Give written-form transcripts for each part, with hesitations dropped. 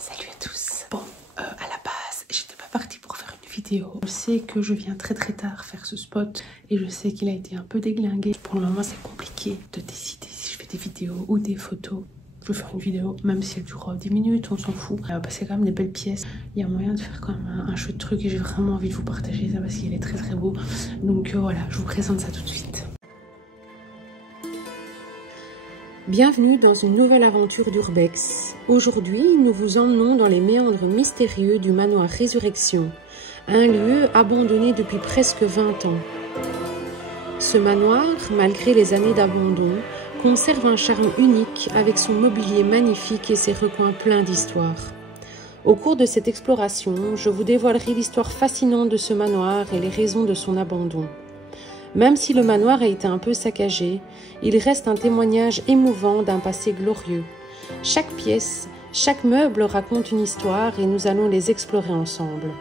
Salut à tous. Bon, à la base, j'étais pas partie pour faire une vidéo. Je sais que je viens très tard faire ce spot et je sais qu'il a été un peu déglingué. Pour le moment, c'est compliqué de décider si je fais des vidéos ou des photos. Je vais faire une vidéo, même si elle dure 10 minutes, on s'en fout. Parce que c'est quand même des belles pièces. Il y a moyen de faire quand même un chouette truc et j'ai vraiment envie de vous partager ça parce qu'il est très beau. Donc voilà, je vous présente ça tout de suite. Bienvenue dans une nouvelle aventure d'Urbex. Aujourd'hui, nous vous emmenons dans les méandres mystérieux du manoir Résurrection, un lieu abandonné depuis presque 20 ans. Ce manoir, malgré les années d'abandon, conserve un charme unique avec son mobilier magnifique et ses recoins pleins d'histoire. Au cours de cette exploration, je vous dévoilerai l'histoire fascinante de ce manoir et les raisons de son abandon. Même si le manoir a été un peu saccagé, il reste un témoignage émouvant d'un passé glorieux. Chaque pièce, chaque meuble raconte une histoire et nous allons les explorer ensemble.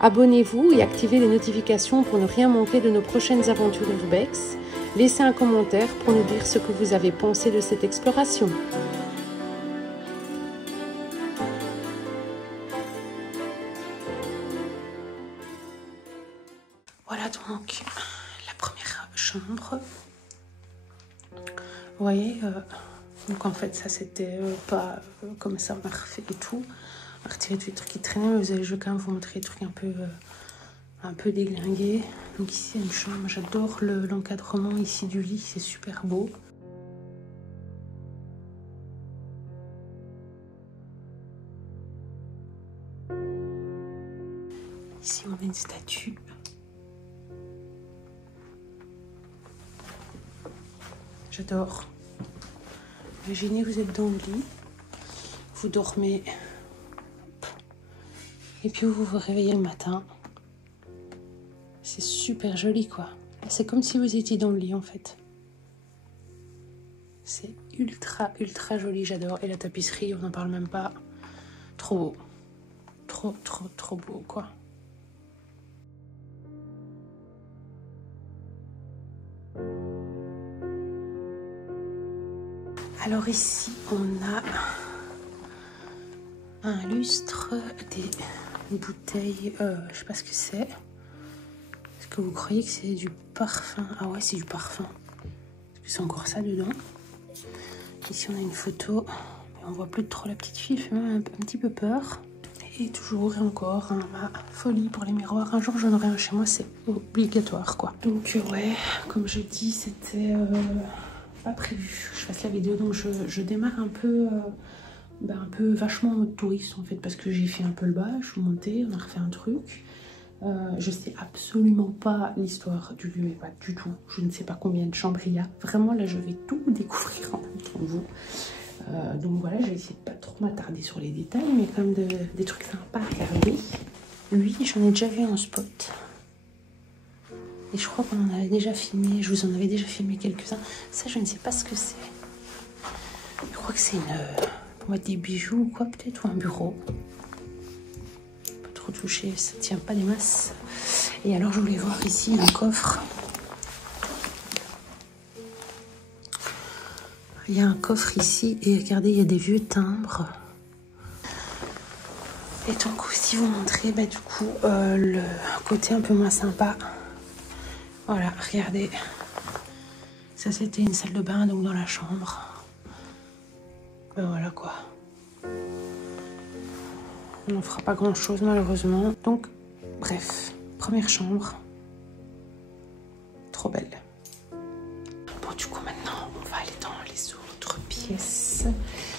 Abonnez-vous et activez les notifications pour ne rien manquer de nos prochaines aventures Urbex. Laissez un commentaire pour nous dire ce que vous avez pensé de cette exploration. Voilà donc la première chambre. Vous voyez, donc en fait ça c'était pas comme ça on a refait et tout. On a retiré tous les trucs qui traînaient, mais je vais quand même vous montrer des trucs un peu déglingués. Donc ici il y a une chambre, j'adore l'encadrement ici du lit, c'est super beau. Ici on a une statue. J'adore. Imaginez, vous êtes dans le lit, vous dormez, et puis vous vous réveillez le matin. C'est super joli, quoi. C'est comme si vous étiez dans le lit, en fait. C'est ultra joli, j'adore. Et la tapisserie, on n'en parle même pas. Trop beau. Trop beau, quoi. Alors ici, on a un lustre, des bouteilles, je sais pas ce que c'est. Est-ce que vous croyez que c'est du parfum? Ah ouais, c'est du parfum. Est-ce que c'est encore ça dedans? Ici, on a une photo, mais on voit plus trop la petite fille, elle fait même un petit peu peur. Et toujours et encore, hein, ma folie pour les miroirs. Un jour, j'en aurai un chez moi, c'est obligatoire, quoi. Donc ouais, comme je dis, c'était... pas prévu que je fasse la vidéo, donc je démarre un peu vachement en mode touriste en fait, parce que j'ai fait un peu le bas, je suis montée, on a refait un truc. Je sais absolument pas l'histoire du lieu, et pas du tout. Je ne sais pas combien de chambres il y a. Vraiment là, je vais tout découvrir en même temps que vous. Donc voilà, j'ai essayé de pas trop m'attarder sur les détails, mais quand même des trucs sympas à regarder. Lui, j'en ai déjà vu un spot. Et je crois qu'on en avait déjà filmé, je vous en avais déjà filmé quelques-uns. Ça, je ne sais pas ce que c'est. Je crois que c'est pour mettre des bijoux ou quoi, peut-être, ou un bureau. Pas trop touché, ça tient pas des masses. Et alors, je voulais voir ici un coffre. Il y a un coffre ici, et regardez, il y a des vieux timbres. Et donc, aussi vous montrer, du coup, le côté un peu moins sympa. Voilà, regardez. Ça, c'était une salle de bain, donc dans la chambre. Ben voilà, quoi. On n'en fera pas grand-chose, malheureusement. Donc, bref. Première chambre. Trop belle. Bon, du coup, maintenant, on va aller dans les autres pièces.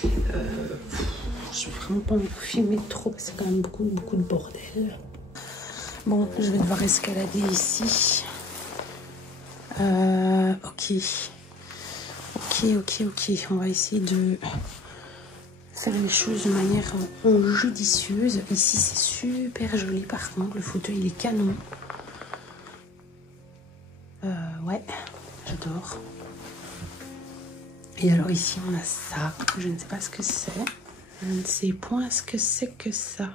Je n'ai vraiment pas envie de vous filmer trop, parce que c'est quand même beaucoup de bordel. Bon, je vais devoir escalader ici. Ok. On va essayer de faire les choses de manière judicieuse. Ici, c'est super joli. Par contre, le fauteuil, il est canon. Ouais, j'adore. Et alors ici, on a ça. Je ne sais pas ce que c'est. Je ne sais point ce que c'est que ça.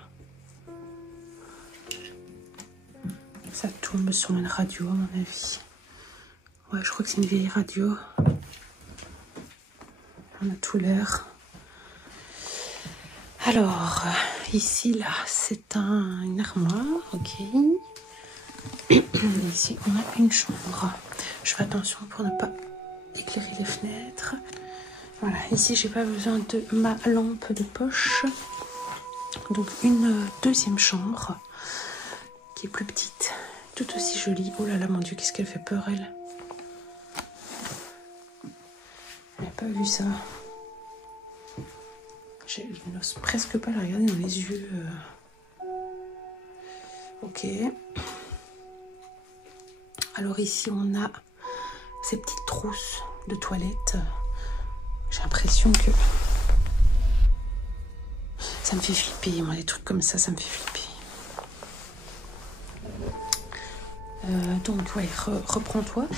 Ça tombe sur une radio, à mon avis. Ouais, je crois que c'est une vieille radio. On a tout l'air. Alors, ici, là, c'est une armoire, ok. Ici, on a une chambre. Je fais attention pour ne pas éclairer les fenêtres. Voilà, ici, j'ai pas besoin de ma lampe de poche. Donc, une deuxième chambre qui est plus petite, tout aussi jolie. Oh là là, mon Dieu, qu'est-ce qu'elle fait peur, elle. Elle n'a pas vu ça. Je n'ose presque pas la regarder dans les yeux. Ok. Alors ici, on a ces petites trousses de toilette. J'ai l'impression que ça me fait flipper. Moi, des trucs comme ça me fait flipper. Donc, ouais, reprends-toi.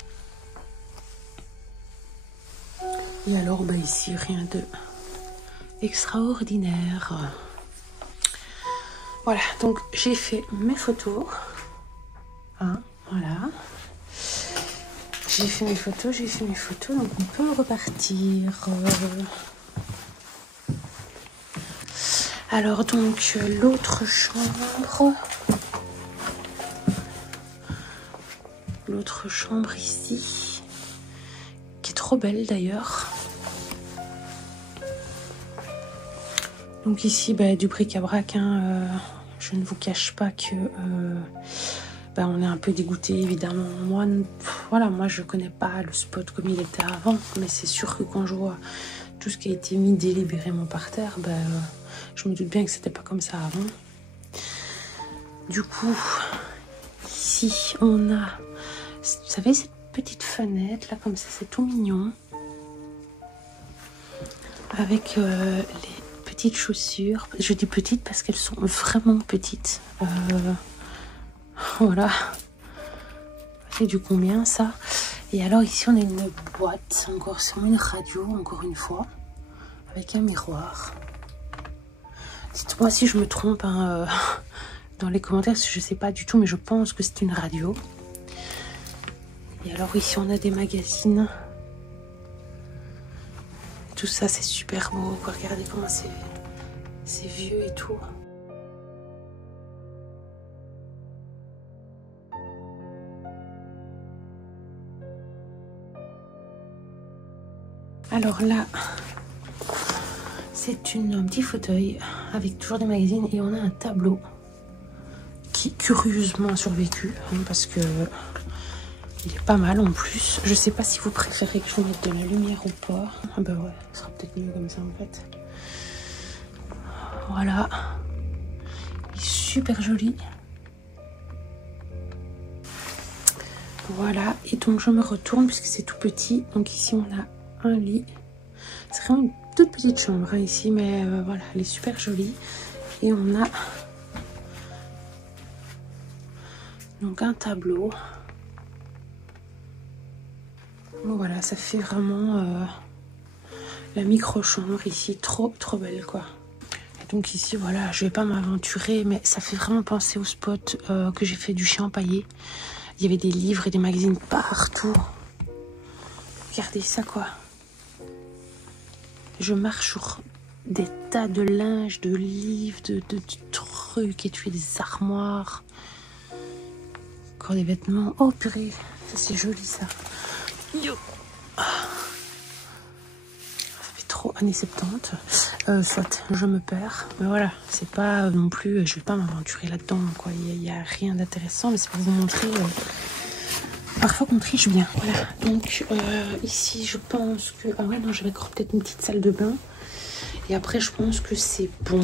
Et alors, bah ici, rien de extraordinaire. Voilà, donc j'ai fait mes photos. Hein, voilà. J'ai fait mes photos, donc on peut repartir. Alors donc, l'autre chambre. L'autre chambre ici, qui est trop belle d'ailleurs. Donc ici, bah, du bric-à-brac, hein, je ne vous cache pas que bah, on est un peu dégoûté évidemment. Moi, voilà, moi je connais pas le spot comme il était avant, mais c'est sûr que quand je vois tout ce qui a été mis délibérément par terre, bah, je me doute bien que c'était pas comme ça avant. Du coup, ici on a, vous savez, cette petite fenêtre là comme ça, c'est tout mignon, avec les petites chaussures. Je dis petites parce qu'elles sont vraiment petites. Voilà. C'est du combien ça? Et alors ici on a une boîte, encore sûrement une radio, encore une fois, avec un miroir. Dites-moi si je me trompe hein, dans les commentaires, je sais pas du tout, mais je pense que c'est une radio. Et alors ici on a des magazines. Tout ça c'est super beau, regardez comment c'est vieux et tout. Alors là, c'est un petit fauteuil avec toujours des magazines et on a un tableau qui curieusement a survécu hein, parce que il est pas mal en plus. Je sais pas si vous préférez que je vous mette de la lumière ou pas. Ah bah ouais, ce sera peut-être mieux comme ça en fait. Voilà. Il est super joli. Voilà. Et donc je me retourne puisque c'est tout petit. Donc ici on a un lit. C'est vraiment une toute petite chambre hein, ici. Mais voilà, elle est super jolie. Et on a donc un tableau. Bon, voilà, ça fait vraiment la micro-chambre ici. Trop belle quoi. Donc ici, voilà, je vais pas m'aventurer, mais ça fait vraiment penser au spot que j'ai fait du chien empaillé. Il y avait des livres et des magazines partout. Regardez ça, quoi. Je marche sur des tas de linge, de livres, de trucs, et tu fais des armoires. Encore des vêtements. Oh, purée, ça c'est joli, ça. Yo. Années 70, soit je me perds, mais voilà, c'est pas non plus, je vais pas m'aventurer là-dedans, quoi. Il y a rien d'intéressant, mais c'est pour vous montrer parfois qu'on triche bien. Voilà, donc ici je pense que, ah ouais non, j'avais peut-être une petite salle de bain, et après je pense que c'est bon.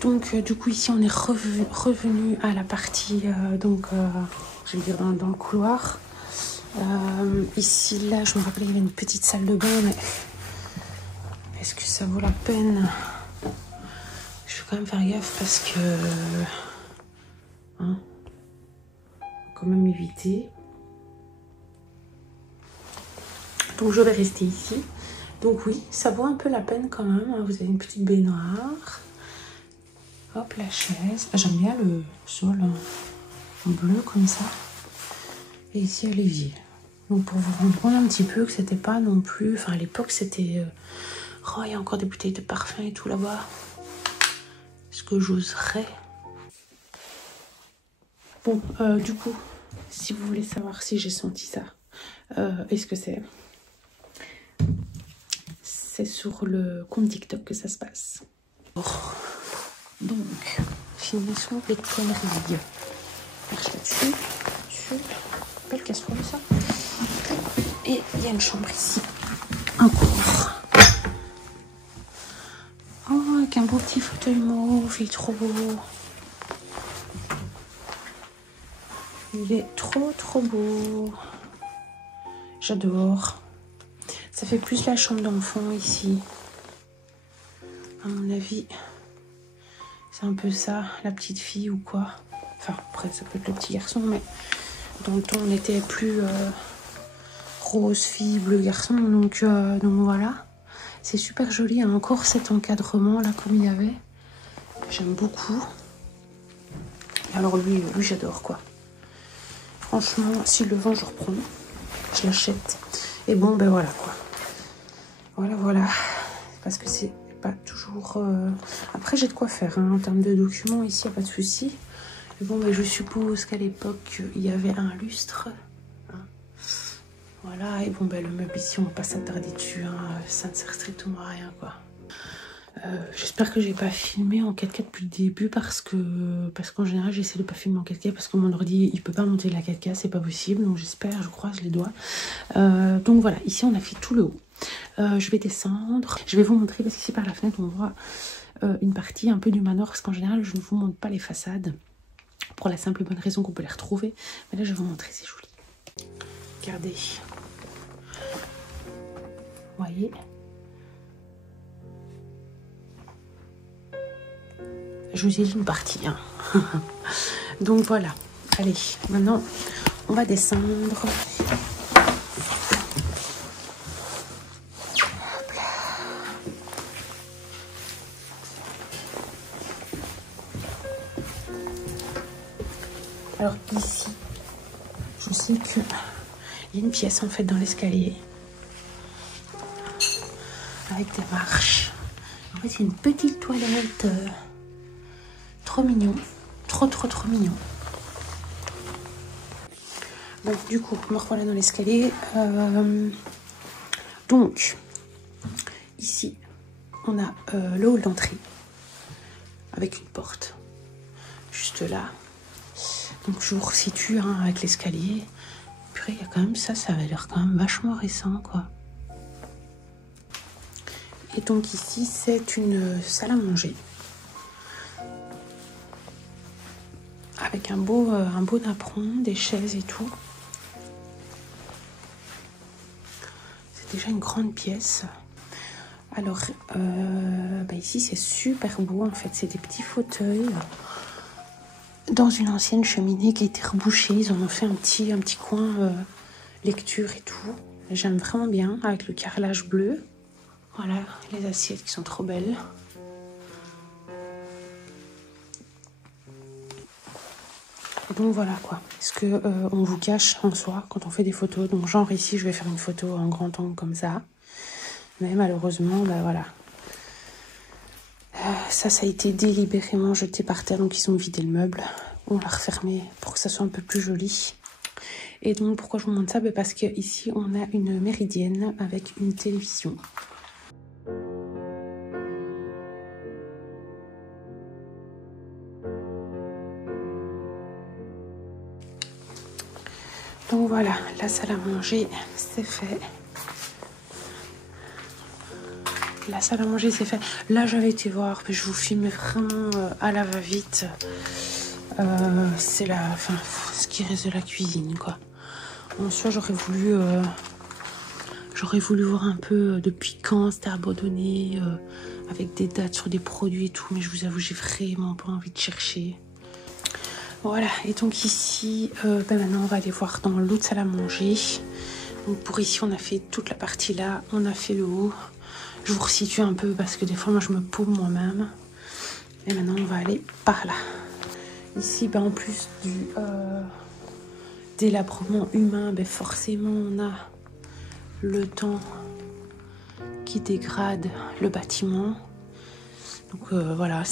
Donc du coup ici on est revenu à la partie, donc je vais dire dans le couloir. Ici là je me rappelais qu'il y avait une petite salle de bain, mais est-ce que ça vaut la peine? Je vais quand même faire gaffe parce que hein, quand même éviter. Donc je vais rester ici. Donc oui, ça vaut un peu la peine quand même. Vous avez une petite baignoire. Hop, la chaise. Ah, j'aime bien le sol en bleu comme ça. Et ici à l'évier. Donc pour vous rendre compte un petit peu que c'était pas non plus... Enfin à l'époque c'était Oh, il y a encore des bouteilles de parfum et tout là-bas. Est-ce que j'oserais? Bon, du coup, si vous voulez savoir si j'ai senti ça, est-ce que c'est sur le compte TikTok que ça se passe. Donc, finissons les conneries. Marche là-dessus. Belle casserole, ça. Et il y a une chambre ici. Un cours. Oh, avec un beau petit fauteuil mauve. Il est trop beau. Il est trop beau. J'adore. Ça fait plus la chambre d'enfant ici. À mon avis, c'est un peu ça, la petite fille ou quoi. Enfin, après, ça peut être le petit garçon, mais dans le temps, on était plus rose fille, bleu garçon. Donc voilà. C'est super joli. Il y a encore cet encadrement là, comme il y avait. J'aime beaucoup. Alors lui j'adore quoi. Franchement, s'il le vend, je reprends. Je l'achète. Et bon, ben voilà quoi. Voilà. Parce que c'est pas toujours... Après, j'ai de quoi faire. Hein. En termes de documents, ici, il n'y a pas de souci. Mais bon, ben, je suppose qu'à l'époque, il y avait un lustre. Hein. Voilà. Et bon, ben, le meuble ici, on va pas s'attarder dessus. Hein. Ça ne sert strictement à rien, quoi. J'espère que j'ai pas filmé en 4K depuis le début parce qu'en général j'essaie de pas filmer en 4K parce que mon ordi il peut pas monter la 4K, c'est pas possible, donc j'espère, je croise les doigts. Donc voilà, ici on a fait tout le haut. Je vais descendre, je vais vous montrer parce qu'ici par la fenêtre on voit une partie un peu du manoir parce qu'en général je ne vous montre pas les façades pour la simple et bonne raison qu'on peut les retrouver, mais là je vais vous montrer, c'est joli. Regardez, vous voyez. Je vous ai dit une partie. Hein. Donc voilà. Allez, maintenant, on va descendre. Hop là. Alors ici, je sais qu'il y a une pièce en fait dans l'escalier. Avec des marches. En fait, il y a une petite toilette. Trop mignon, trop mignon. Bon, du coup, me revoilà dans l'escalier. Donc, ici, on a le hall d'entrée avec une porte juste là. Donc, je vous resitue hein, avec l'escalier. Puis il y a quand même ça avait l'air quand même vachement récent, quoi. Et donc ici, c'est une salle à manger. Avec un beau napperon, des chaises et tout. C'est déjà une grande pièce. Alors, ici c'est super beau en fait. C'est des petits fauteuils dans une ancienne cheminée qui a été rebouchée. Ils en ont fait un petit coin lecture et tout. J'aime vraiment bien avec le carrelage bleu. Voilà, les assiettes qui sont trop belles. Donc voilà quoi, est-ce que on vous cache en soi quand on fait des photos. Donc genre ici je vais faire une photo en grand angle comme ça. Mais malheureusement, bah voilà. Ça a été délibérément jeté par terre, donc ils ont vidé le meuble. On l'a refermé pour que ça soit un peu plus joli. Et donc pourquoi je vous montre ça? Parce qu'ici on a une méridienne avec une télévision. Donc voilà, la salle à manger, c'est fait. La salle à manger, c'est fait. Là, j'avais été voir, je vous filmais vraiment à la va-vite. C'est ce qui reste de la cuisine, quoi. En soi, j'aurais voulu voir un peu depuis quand c'était abandonné, avec des dates sur des produits et tout. Mais je vous avoue, j'ai vraiment pas envie de chercher. Voilà, et donc ici, maintenant on va aller voir dans l'autre salle à manger. Donc pour ici, on a fait toute la partie là, on a fait le haut. Je vous resitue un peu parce que des fois, moi, je me paume moi-même. Et maintenant, on va aller par là. Ici, en plus du délabrement humain, forcément, on a le temps qui dégrade le bâtiment. Donc voilà,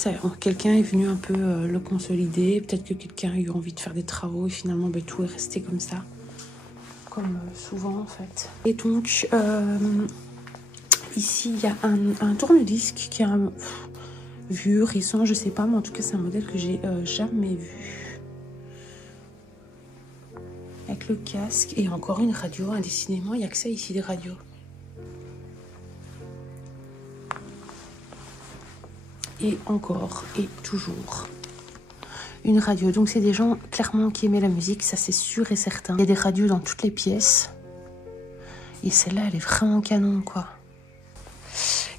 quelqu'un est venu un peu le consolider. Peut-être que quelqu'un a eu envie de faire des travaux et finalement tout est resté comme ça. Comme souvent en fait. Et donc ici il y a un tourne-disque qui est vieux, récent, je sais pas, mais en tout cas c'est un modèle que j'ai jamais vu. Avec le casque et encore une radio, décidément il n'y a que ça ici des radios. Et encore et toujours une radio. Donc c'est des gens clairement qui aimaient la musique, ça c'est sûr et certain. Il y a des radios dans toutes les pièces. Et celle-là, elle est vraiment canon, quoi.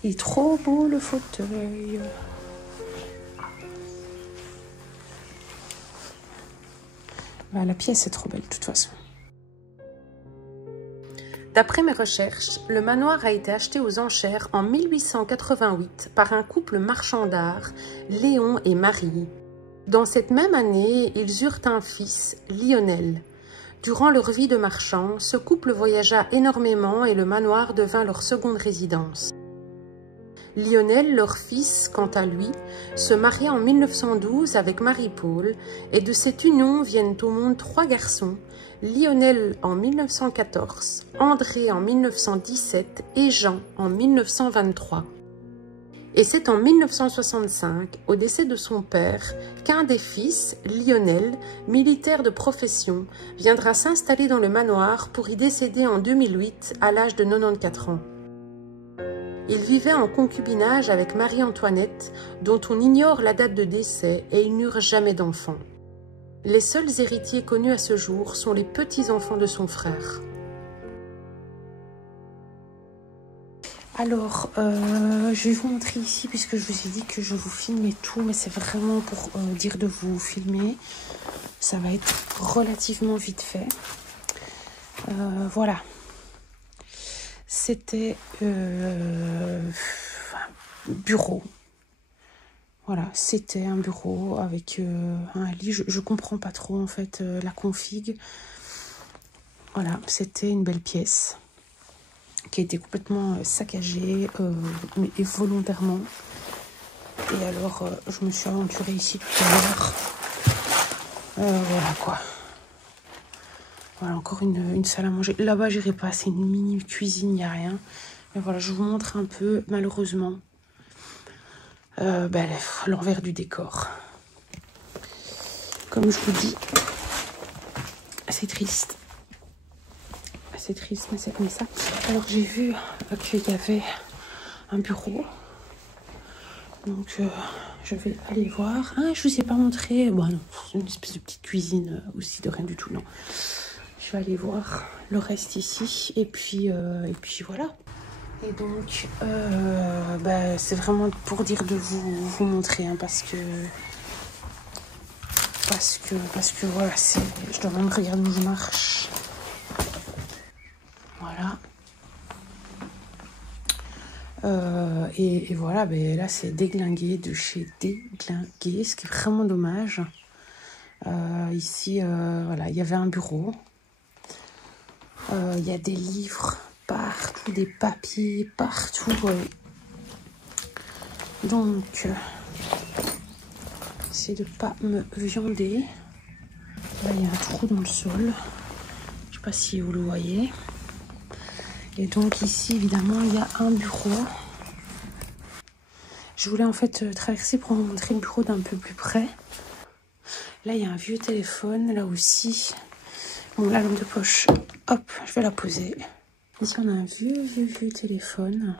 Il est trop beau le fauteuil. Bah, la pièce est trop belle de toute façon. D'après mes recherches, le manoir a été acheté aux enchères en 1888 par un couple marchand d'art, Léon et Marie. Dans cette même année, ils eurent un fils, Lionel. Durant leur vie de marchand, ce couple voyagea énormément et le manoir devint leur seconde résidence. Lionel, leur fils, quant à lui, se maria en 1912 avec Marie-Paul et de cette union viennent au monde 3 garçons, Lionel en 1914, André en 1917 et Jean en 1923. Et c'est en 1965, au décès de son père, qu'un des fils, Lionel, militaire de profession, viendra s'installer dans le manoir pour y décéder en 2008 à l'âge de 94 ans. Il vivait en concubinage avec Marie-Antoinette, dont on ignore la date de décès et ils n'eurent jamais d'enfants. Les seuls héritiers connus à ce jour sont les petits-enfants de son frère. Alors, je vais vous montrer ici, puisque je vous ai dit que je vous filmais tout, mais c'est vraiment pour dire de vous filmer. Ça va être relativement vite fait. Voilà. C'était bureau. Voilà, c'était un bureau avec un lit. Je comprends pas trop, en fait, la config. Voilà, c'était une belle pièce qui a été complètement saccagée, mais volontairement. Et alors, je me suis aventurée ici tout à l'heure. Voilà quoi. Voilà, encore une salle à manger. Là-bas, j'irai pas, c'est une mini cuisine, il n'y a rien. Mais voilà, je vous montre un peu, malheureusement, l'envers du décor. Comme je vous dis, c'est triste. C'est triste, mais c'est comme ça. Alors j'ai vu qu'il y avait un bureau. Donc je vais aller voir. Ah, je vous ai pas montré. Bon non, c'est une espèce de petite cuisine aussi de rien du tout, non. Je vais aller voir le reste ici. Et puis voilà. Et donc c'est vraiment pour dire de vous montrer, hein, parce que voilà, je dois même regarder où je marche. Voilà. Et voilà, là c'est déglingué de chez Déglingué, ce qui est vraiment dommage. Ici, voilà, il y avait un bureau. Il y a des livres partout, des papiers partout. Donc, c'est de pas me viander. Là, il y a un trou dans le sol. Je sais pas si vous le voyez. Et donc ici, évidemment, il y a un bureau. Je voulais en fait traverser pour vous montrer le bureau d'un peu plus près. Là, il y a un vieux téléphone, là aussi. Bon, la lampe de poche, hop, je vais la poser. Ici, on a un vieux téléphone.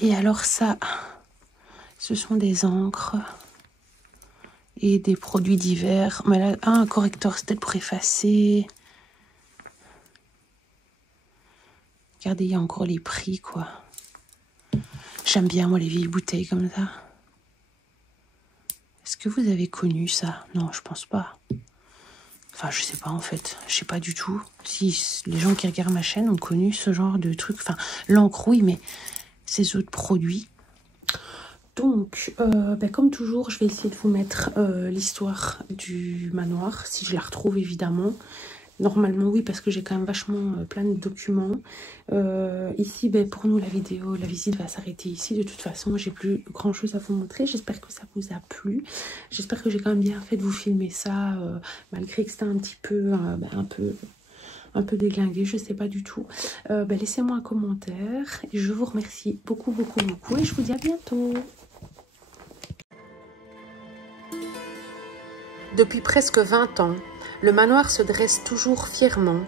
Et alors ça, ce sont des encres et des produits divers. Mais là, un correcteur, c'est peut-être pour effacer. Regardez, il y a encore les prix, quoi. J'aime bien, moi, les vieilles bouteilles comme ça. Est-ce que vous avez connu ça? Non, je pense pas. Enfin, je sais pas, en fait. Je sais pas du tout si les gens qui regardent ma chaîne ont connu ce genre de truc. Enfin, l'encre, oui, mais ces autres produits. Donc, comme toujours, je vais essayer de vous mettre l'histoire du manoir, si je la retrouve, évidemment. Normalement, oui, parce que j'ai quand même vachement plein de documents. Ici, ben, pour nous, la visite va s'arrêter ici. De toute façon, j'ai plus grand chose à vous montrer. J'espère que ça vous a plu. J'espère que j'ai quand même bien fait de vous filmer ça, malgré que c'était un petit peu, un peu déglingué, je sais pas du tout. Ben, laissez-moi un commentaire. Je vous remercie beaucoup, beaucoup, beaucoup. Et je vous dis à bientôt. Depuis presque 20 ans, le manoir se dresse toujours fièrement,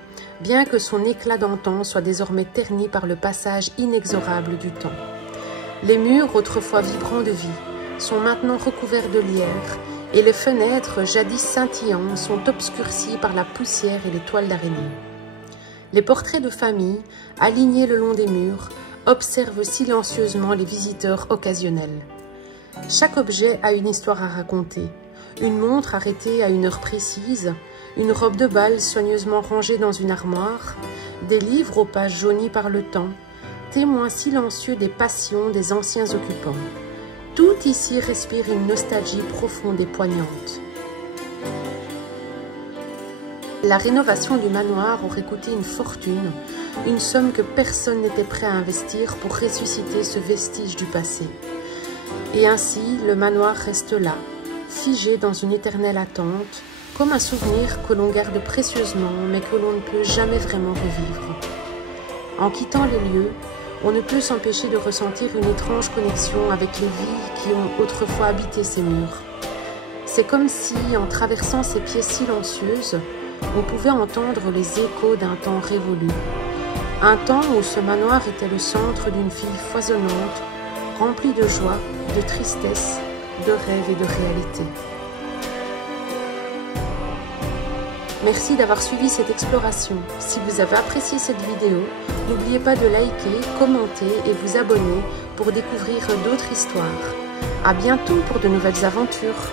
bien que son éclat d'antan soit désormais terni par le passage inexorable du temps. Les murs, autrefois vibrants de vie, sont maintenant recouverts de lierre, et les fenêtres, jadis scintillantes, sont obscurcies par la poussière et les toiles d'araignée. Les portraits de famille, alignés le long des murs, observent silencieusement les visiteurs occasionnels. Chaque objet a une histoire à raconter. Une montre arrêtée à une heure précise, une robe de bal soigneusement rangée dans une armoire, des livres aux pages jaunies par le temps, témoins silencieux des passions des anciens occupants. Tout ici respire une nostalgie profonde et poignante. La rénovation du manoir aurait coûté une fortune, une somme que personne n'était prêt à investir pour ressusciter ce vestige du passé. Et ainsi, le manoir reste là, figé dans une éternelle attente, comme un souvenir que l'on garde précieusement, mais que l'on ne peut jamais vraiment revivre. En quittant les lieux, on ne peut s'empêcher de ressentir une étrange connexion avec les vies qui ont autrefois habité ces murs. C'est comme si, en traversant ces pièces silencieuses, on pouvait entendre les échos d'un temps révolu. Un temps où ce manoir était le centre d'une vie foisonnante, remplie de joie, de tristesse, de rêve et de réalité. Merci d'avoir suivi cette exploration. Si vous avez apprécié cette vidéo, n'oubliez pas de liker, commenter et vous abonner pour découvrir d'autres histoires. À bientôt pour de nouvelles aventures.